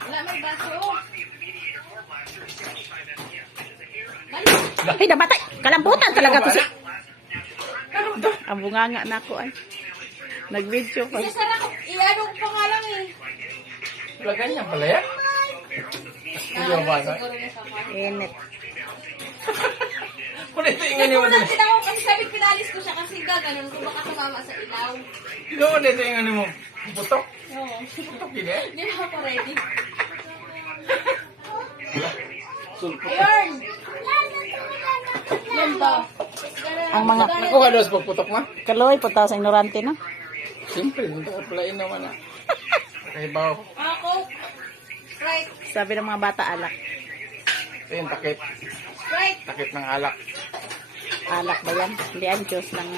Wala may baso. Ay, namatay. Kalambutan talaga to si... Ano to? Ang bunganga na ako ay. Nag-video pa. Isasara ko. I-ano pa nga lang eh. Wala ganyan pala yan? Hindi ako basa. Siguro na sa kanya. Init. Kung ito ingani mo Wala dun. tinawag kasi sabi pinalis ko siya kasi gaganon ko baka sumama sa ilaw. Kung ito ingani mo. Putok. Oo. Putok yun eh. Hindi ako ready. Sulpot. Ayun! Yan ba? Ang mga Nakuha daw sa pagputok mo? kaloy po tao sa ignorante na. Siyempre, hindi ka pala naman ah. Kaibaw. Ako. Sprite. Sabi ng mga bata, alak. Ito yung takip. Sprite. Takip ng alak. Alak ba yan? Hindi ang Diyos ng